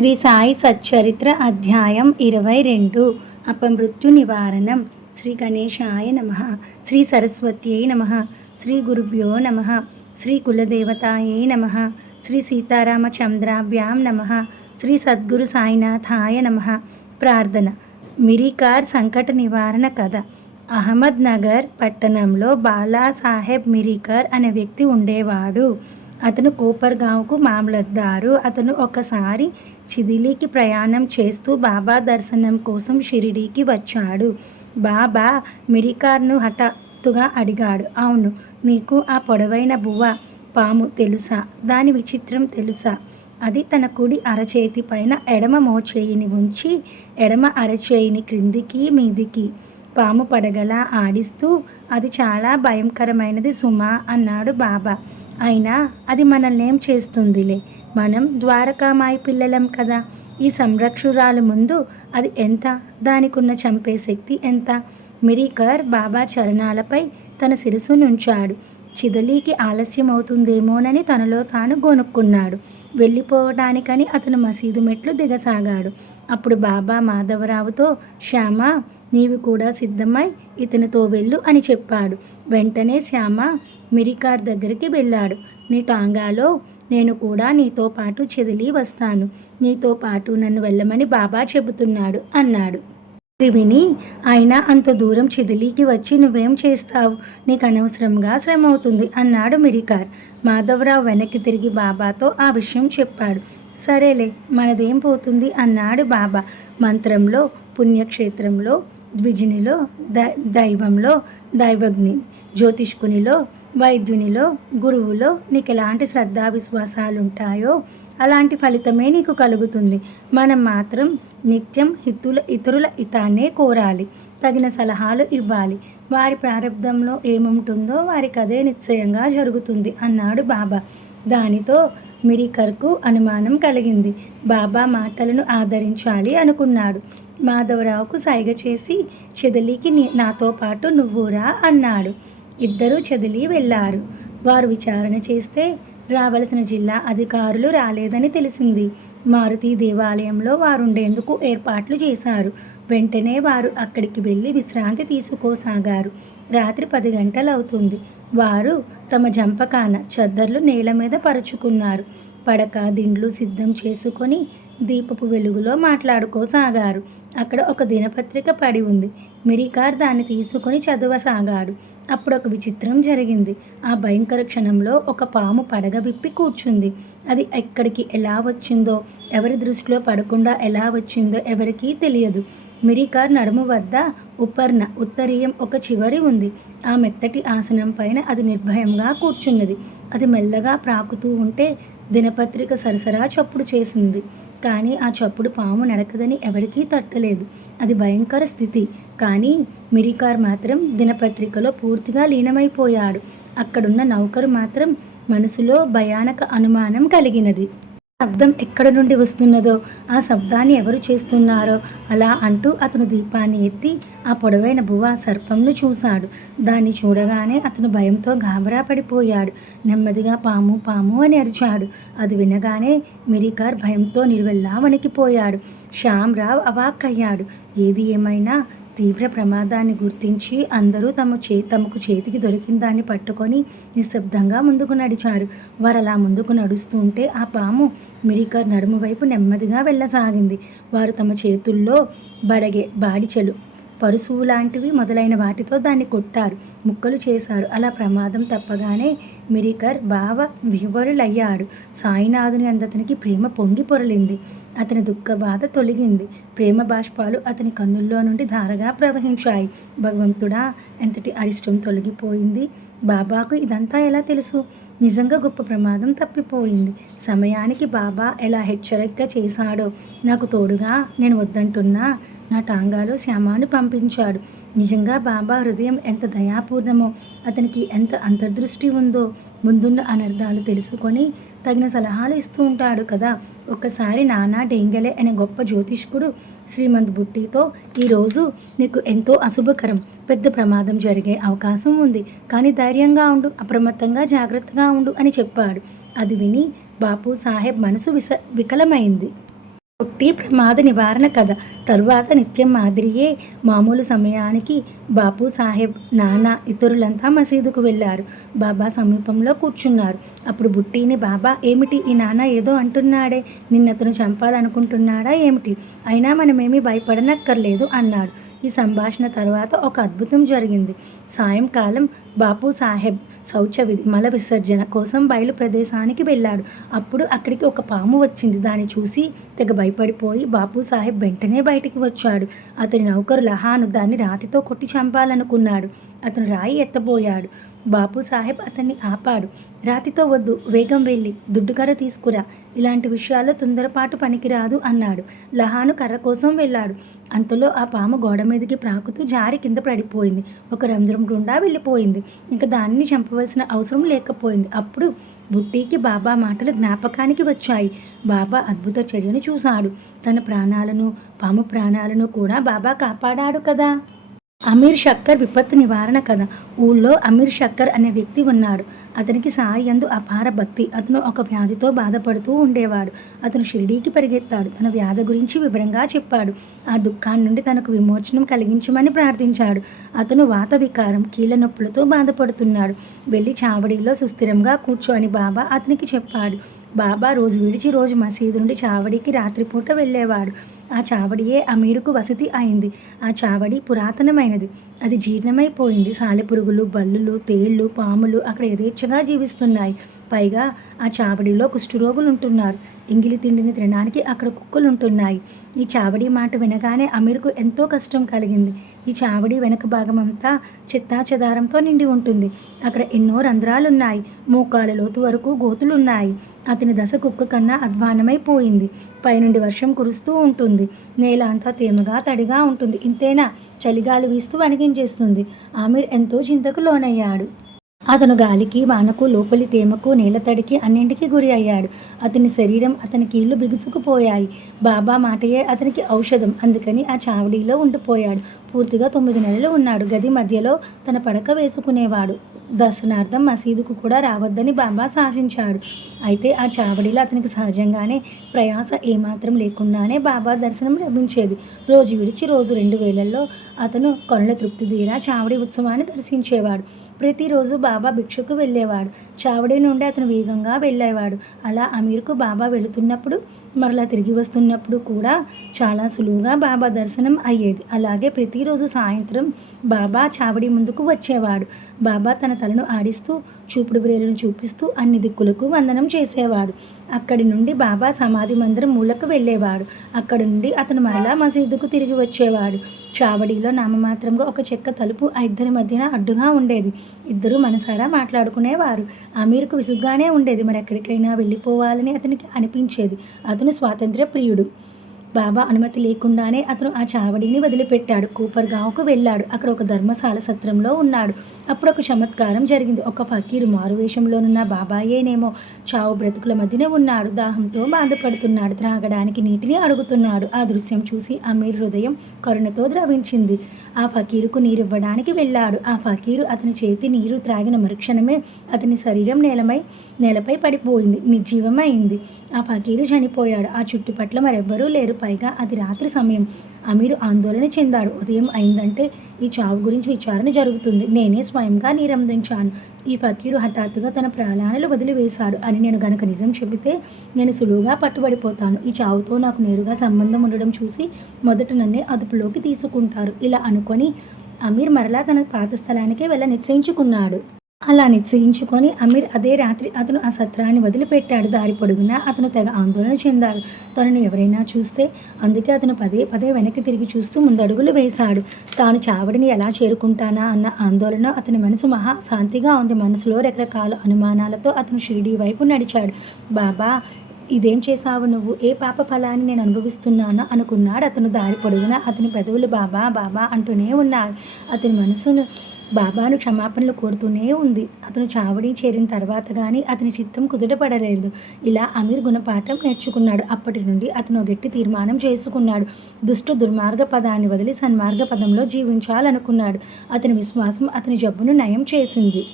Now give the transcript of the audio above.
శ్రీ సాయి సచ్చరిత్ర అధ్యాయం 22 అపమృత్యు నివారణం. శ్రీ గణేశాయ నమః. శ్రీ సరస్వత్యై నమః. శ్రీ గురుభ్యో నమః. శ్రీ కులదేవతాయై నమః. శ్రీ సీతారామచంద్రాభ్యాం నమః. శ్రీ సద్గురు సాయినాథాయ నమః. ప్రార్థన. మిరికార్ సంకట నివారణ కథ. అహ్మద్ నగర్ పట్టణంలో బాలాసాహెబ్ మిరికర్ అనే వ్యక్తి ఉండేవాడు. అతను కోపర్గాంవ్కు మామలద్దారు. అతను ఒకసారి షిరిడీకి ప్రయాణం చేస్తూ బాబా దర్శనం కోసం షిరిడీకి వచ్చాడు. బాబా మిరికార్ను హఠాత్తుగా అడిగాడు, అవును, నీకు ఆ పొడవైన బువ్వ పాము తెలుసా? దాని విచిత్రం తెలుసా? అది తన కుడి అరచేతి పైన ఎడమ మోచేయిని ఉంచి ఎడమ అరచేయిని క్రిందికి మీదికి పాము పడగలా ఆడిస్తూ, అది చాలా భయంకరమైనది సుమా అన్నాడు బాబా. అయినా అది మనల్నేం చేస్తుందిలే, మనం ద్వారకామాయి పిల్లలం కదా. ఈ సంరక్షురాలు ముందు అది ఎంత? దానికున్న చంపే శక్తి ఎంత? మిరికర్ బాబా చరణాలపై తన శిరస్సు నుంచాడు. చిదలీకి ఆలస్యమవుతుందేమోనని తనలో తాను గొనుక్కున్నాడు. వెళ్ళిపోవటానికని అతను మసీదు మెట్లు దిగసాగాడు. అప్పుడు బాబా మాధవరావుతో, శ్యామ, నీవు కూడా సిద్ధమై ఇతనితో వెళ్ళు అని చెప్పాడు. వెంటనే శ్యామ మిరికార్ దగ్గరికి వెళ్ళాడు. నీ టాంగాలో నేను కూడా నీతో పాటు చెదిలి వస్తాను. నీతో పాటు నన్ను వెళ్ళమని బాబా చెబుతున్నాడు అన్నాడు. ఇది విని, అయినా అంత దూరం చిదిలీకి వచ్చి నువ్వేం చేస్తావు? నీకు అనవసరంగా శ్రమ అవుతుంది అన్నాడు మిరికార్. మాధవరావు వెనక్కి తిరిగి బాబాతో ఆ విషయం చెప్పాడు. సరేలే, మనదేం పోతుంది అన్నాడు బాబా. మంత్రంలో, పుణ్యక్షేత్రంలో, ద్విజునిలో దైవంలో, దైవజ్ఞి, జ్యోతిష్కునిలో, వైద్యునిలో, గురువులో నీకు ఎలాంటి శ్రద్ధా విశ్వాసాలుంటాయో అలాంటి ఫలితమే నీకు కలుగుతుంది. మనం మాత్రం నిత్యం ఇతరుల హితాన్నే కోరాలి, తగిన సలహాలు ఇవ్వాలి. వారి ప్రారంధంలో ఏముంటుందో వారికి అదే నిశ్చయంగా జరుగుతుంది అన్నాడు బాబా. దానితో మిరికర్కు అనుమానం కలిగింది. బాబా మాటలను ఆదరించాలి అనుకున్నాడు. మాధవరావుకు సైగ చేసి, చెదిలీకి నాతో పాటు నువ్వురా అన్నాడు. ఇద్దరూ చెదిలి వెళ్ళారు. వారు విచారణ చేస్తే రావలసిన జిల్లా అధికారులు రాలేదని తెలిసింది. మారుతి దేవాలయంలో వారుండేందుకు ఏర్పాట్లు చేశారు. వెంటనే వారు అక్కడికి వెళ్ళి విశ్రాంతి తీసుకోసాగారు. రాత్రి 10 గంటలవుతుంది. వారు తమ జంపకాన చద్దర్లు నేల మీద పరుచుకున్నారు. పడక దిండ్లు సిద్ధం చేసుకొని దీపపు వెలుగులో మాట్లాడుకోసాగారు. అక్కడ ఒక దినపత్రిక పడి ఉంది. మిరికార్ దాన్ని తీసుకొని చదవసాగాడు. అప్పుడు ఒక విచిత్రం జరిగింది. ఆ భయంకర క్షణంలో ఒక పాము పడగ విప్పి కూర్చుంది. అది ఎక్కడికి ఎలా వచ్చిందో, ఎవరి దృష్టిలో పడకుండా ఎలా వచ్చిందో ఎవరికీ తెలియదు. మిరికార్ నడుము వద్ద ఉత్తరీయం ఒక చివరి ఉంది. ఆ మెత్తటి ఆసనం పైన అది నిర్భయంగా కూర్చున్నది. అది మెల్లగా ప్రాకుతూ ఉంటే దినపత్రిక సరసరా చప్పుడు చేసింది. కానీ ఆ చప్పుడు పాము నడకదని ఎవరికీ తట్టలేదు. అది భయంకర స్థితి. కానీ మిరికార్ మాత్రం దినపత్రికలో పూర్తిగా లీనమైపోయాడు. అక్కడున్న నౌకరు మాత్రం మనసులో భయానక అనుమానం కలిగినది. శబ్దం ఎక్కడ నుండి వస్తున్నదో, ఆ శబ్దాన్ని ఎవరు చేస్తున్నారో అలా అంటూ అతను దీపాన్ని ఎత్తి ఆ పొడవైన బువ్వ సర్పంను చూశాడు. దాన్ని చూడగానే అతను భయంతో గాబరా పడిపోయాడు. నెమ్మదిగా పాము పాము అని అరిచాడు. అది వినగానే మిరికార్ భయంతో నిలువెల్లా వణికిపోయాడు. శ్యామరావు అవాక్కయ్యాడు. ఏది ఏమైనా తీవ్ర ప్రమాదాన్ని గుర్తించి అందరూ తమకు చేతికి దొరికిన దాన్ని పట్టుకొని నిశ్శబ్దంగా ముందుకు నడిచారు. వారు అలా ముందుకు నడుస్తూ ఉంటే ఆ పాము మిరికర్ నడుము వైపు నెమ్మదిగా వెళ్ళసాగింది. వారు తమ చేతుల్లో బాడిచెలు, పరుసువు లాంటివి మొదలైన వాటితో దాన్ని కొట్టారు, ముక్కలు చేశారు. అలా ప్రమాదం తప్పగానే మిరికర్ విహ్వరులయ్యాడు. సాయినాథుని అందతనికి ప్రేమ పొంగి పొరలింది. అతని దుఃఖ బాధ తొలగింది. ప్రేమ బాష్పాలు అతని కన్నుల్లో నుండి ధారగా ప్రవహించాయి. భగవంతుడా, ఎంతటి అరిష్టం తొలగిపోయింది. బాబాకు ఇదంతా ఎలా తెలుసు? నిజంగా గొప్ప ప్రమాదం తప్పిపోయింది. సమయానికి బాబా ఎలా హెచ్చరిక చేశాడో, నాకు తోడుగా నేను వద్దంటున్నా నా టాంగాలో శ్యామాను పంపించాడు. నిజంగా బాబా హృదయం ఎంత దయాపూర్ణమో, అతనికి ఎంత అంతర్దృష్టి ఉందో, ముందున్న అనర్థాలు తెలుసుకొని తగిన సలహాలు ఇస్తూ ఉంటాడు కదా. ఒక్కసారి నానా డేంగలే అనే గొప్ప జ్యోతిష్కుడు శ్రీమంత్ బుట్టితో, ఈరోజు నీకు ఎంతో అశుభకరం, పెద్ద ప్రమాదం జరిగే అవకాశం ఉంది, కానీ ధైర్యంగా ఉండు, అప్రమత్తంగా జాగ్రత్తగా ఉండు అని చెప్పాడు. అది విని బాపు సాహెబ్ మనసు వికలమైంది. పొట్టి ప్రమాద నివారణ కథ. తరువాత నిత్యం మాదిరియే మామూలు సమయానికి బాపు సాహెబ్, నాన్న ఇతరులంతా మసీదుకు వెళ్ళారు. బాబా సమీపంలో కూర్చున్నారు. అప్పుడు బుట్టీని బాబా, ఏమిటి ఈ నాన్న ఏదో అంటున్నాడే, నిన్నతను చంపాలనుకుంటున్నాడా ఏమిటి? అయినా మనమేమీ భయపడనక్కర్లేదు అన్నాడు. ఈ సంభాషణ తర్వాత ఒక అద్భుతం జరిగింది. సాయంకాలం బాపు సాహెబ్ శౌచవిధి మల విసర్జన కోసం బయలు ప్రదేశానికి వెళ్ళాడు. అప్పుడు అక్కడికి ఒక పాము వచ్చింది. దాన్ని చూసి తెగ భయపడిపోయి బాపు సాహెబ్ వెంటనే బయటికి వచ్చాడు. అతని నౌకరు లహాను దాన్ని రాతితో కొట్టి చంపాలనుకున్నాడు. అతను రాయి ఎత్తబోయాడు. బాపు సాహెబ్ అతన్ని ఆపాడు. రాతితో వద్దు, వేగం వెళ్ళి దుడ్డుకర్ర తీసుకురా, ఇలాంటి విషయాల్లో తొందరపాటు పనికిరాదు అన్నాడు. లహాను కర్ర కోసం వెళ్ళాడు. అంతలో ఆ పాము గోడ మీదకి ప్రాకుతూ జారి కింద పడిపోయింది. ఒక రంధ్రం గుండా వెళ్ళిపోయింది. ఇంకా దానిని చంపవలసిన అవసరం లేకపోయింది. అప్పుడు బుట్టీకి బాబా మాటలు జ్ఞాపకానికి వచ్చాయి. బాబా అద్భుత చర్యను చూశాడు. తన ప్రాణాలను, పాము ప్రాణాలను కూడా బాబా కాపాడాడు కదా. అమీర్ షక్కర్ విపత్తు నివారణ కథ. ఊళ్ళో అమీర్ షక్కర్ అనే వ్యక్తి ఉన్నాడు. అతనికి సాయి యందు అపార భక్తి. అతను ఒక వ్యాధితో బాధపడుతూ ఉండేవాడు. అతను షిరిడీకి పరిగెత్తాడు. తన వ్యాధి గురించి వివరంగా చెప్పాడు. ఆ దుఃఖాన్ని నుండి తనకు విమోచనం కలిగించమని ప్రార్థించాడు. అతను వాత వికారం, కీళ్ళ నొప్పులతో బాధపడుతున్నాడు. వెళ్ళి చావడిలో సుస్థిరంగా కూర్చో అని బాబా అతనికి చెప్పాడు. బాబా రోజు విడిచి రోజు మసీదు నుండి చావడికి రాత్రిపూట వెళ్ళేవాడు. ఆ చావడియే అమీరుకు వసతి అయింది. ఆ చావడి పురాతనమైనది. అది జీర్ణమైపోయింది. సాలెపురుగులు, బల్లులు, తేళ్లు, పాములు అక్కడ యథేచ్ఛగా జీవిస్తున్నాయి. పైగా ఆ చావడిలో కుష్ఠరోగులు ఉంటున్నారు. ఎంగిలి తిండిని తినడానికి అక్కడ కుక్కలుంటున్నాయి. ఈ చావడి మాట వినగానే అమీర్కు ఎంతో కష్టం కలిగింది. ఈ చావడి వెనక భాగమంతా చెత్తాచెదారంతో నిండి ఉంటుంది. అక్కడ ఎన్నో రంధ్రాలున్నాయి. మోకాల లోతు వరకు గోతులున్నాయి. అతని దశ కుక్క కన్నా అధ్వానమైపోయింది. పైనుండి వర్షం కురుస్తూ ఉంటుంది. నేల అంతా తేమగా తడిగా ఉంటుంది. ఇంతేనా, చలిగాలి వీస్తూ వణికించేస్తుంది. అమీర్ ఎంతో చింతకు లోనయ్యాడు. అతను గాలికి, వానకు, లోపలి తేమకు, నేలతడికి అన్నింటికీ గురి అయ్యాడు. అతని శరీరం, అతని కీళ్లు బిగుసుకుపోయాయి. బాబా మాటయే అతనికి ఔషధం. అందుకని ఆ చావడిలో ఉండిపోయాడు. పూర్తిగా 9 నెలలు ఉన్నాడు. గది మధ్యలో తన పడక వేసుకునేవాడు. దర్శనార్థం మసీదుకు కూడా రావద్దని బాబా శాసించాడు. అయితే ఆ చావడిలో అతనికి సహజంగానే ప్రయాస ఏమాత్రం లేకుండానే బాబా దర్శనం లభించేది. రోజు విడిచి రోజు 2 వేళల్లో అతను కనుల తృప్తి తీరా చావడి ఉత్సవాన్ని దర్శించేవాడు. ప్రతిరోజు బాబా భిక్షకు వెళ్ళేవాడు. చావడి నుండి అతను వేగంగా వెళ్ళేవాడు. అలా అమీర్కు బాబా వెళుతున్నప్పుడు, మరలా తిరిగి వస్తున్నప్పుడు కూడా చాలా సులువుగా బాబా దర్శనం అయ్యేది. అలాగే ప్రతిరోజు సాయంత్రం బాబా చావడి ముందుకు వచ్చేవాడు. బాబా తన తలను ఆడిస్తూ, చూపుడు వ్రేలును చూపిస్తూ అన్ని దిక్కులకు వందనం చేసేవాడు. అక్కడి నుండి బాబా సమాధి మందిరం మూలకు వెళ్ళేవాడు. అక్కడి నుండి అతను మరలా మసీదుకు తిరిగి వచ్చేవాడు. చావడిలో నామమాత్రంగా ఒక చెక్క తలుపు ఆ ఇద్దరి మధ్యన అడ్డుగా ఉండేది. ఇద్దరు మనసారా మాట్లాడుకునేవారు. అమీర్కు విసుగ్గానే ఉండేది. మరి ఎక్కడికైనా వెళ్ళిపోవాలని అతనికి అనిపించేది. అతను స్వాతంత్ర్య ప్రియుడు. బాబా అనుమతి లేకుండానే అతను ఆ చావడిని వదిలిపెట్టాడు. కూపర్గాంవ్కు వెళ్ళాడు. అక్కడ ఒక ధర్మశాల సత్రంలో ఉన్నాడు. అప్పుడు ఒక చమత్కారం జరిగింది. ఒక ఫకీరు మారువేషంలోనున్న బాబాయేనేమో చావు బ్రతుకుల మధ్యనే ఉన్నాడు. దాహంతో బాధపడుతున్నాడు. త్రాగడానికి నీటిని అడుగుతున్నాడు. ఆ దృశ్యం చూసి అమీర్ హృదయం కరుణతో ద్రవించింది. ఆ ఫకీరుకు నీరివ్వడానికి వెళ్ళాడు. ఆ ఫకీరు అతని చేతి నీరు త్రాగిన మరుక్షణమే అతని శరీరం నేలపై పడిపోయింది. నిర్జీవమైంది. ఆ ఫకీరు చనిపోయాడు. ఆ చుట్టుపట్ల మరెవ్వరూ లేరు. పైగా అది రాత్రి సమయం. అమీరు ఆందోళన చెందాడు. ఉదయం అయిందంటే ఈ చావు గురించి విచారణ జరుగుతుంది. నేనే స్వయంగా నీరందించాను. ఈ ఫకీరు హఠాత్తుగా తన ప్రాణాలను వదిలివేశాడు అని నేను గనక నిజం చెబితే నేను సులువుగా పట్టుబడిపోతాను. ఈ చావుతో నాకు నేరుగా సంబంధం ఉండడం చూసి మొదట నన్నే అదుపులోకి తీసుకుంటారు. ఇలా అనుకొని అమీర్ మరలా తన పాత స్థలానికే వెళ్ళ నిశ్చయించుకున్నాడు. అలా నిశ్చయించుకొని అమీర్ అదే రాత్రి అతను ఆ సత్రాన్ని వదిలిపెట్టాడు. దారి పొడుగునా అతను తెగ ఆందోళన చెందాడు. తనను ఎవరైనా చూస్తే. అందుకే అతను పదే పదే వెనక్కి తిరిగి చూస్తూ ముందడుగులు వేశాడు. తాను చావడిని ఎలా చేరుకుంటానా అన్న ఆందోళన అతని మనసు మహా శాంతిగా ఉంది. మనసులో రకరకాల అనుమానాలతో అతను షిరిడీ వైపు నడిచాడు. బాబా, ఇదేం చేశావు నువ్వు? ఏ పాప ఫలాన్ని నేను అనుభవిస్తున్నానా అనుకున్నాడు అతను. దారి పొడుగునా అతని పెదవులు బాబా బాబా అంటూనే ఉన్నాయి. అతని మనసును బాబాను క్షమాపణలు కోరుతూనే ఉంది. అతను చావడి చేరిన తర్వాత కానీ అతని చిత్తం కుదుటపడలేదు. ఇలా అమీర్ గుణపాఠం నేర్చుకున్నాడు. అప్పటి నుండి అతను గట్టి తీర్మానం చేసుకున్నాడు. దుర్మార్గ పదాన్ని వదిలి సన్మార్గ పదంలో జీవించాలనుకున్నాడు. అతని విశ్వాసం అతని జబ్బును నయం చేసింది.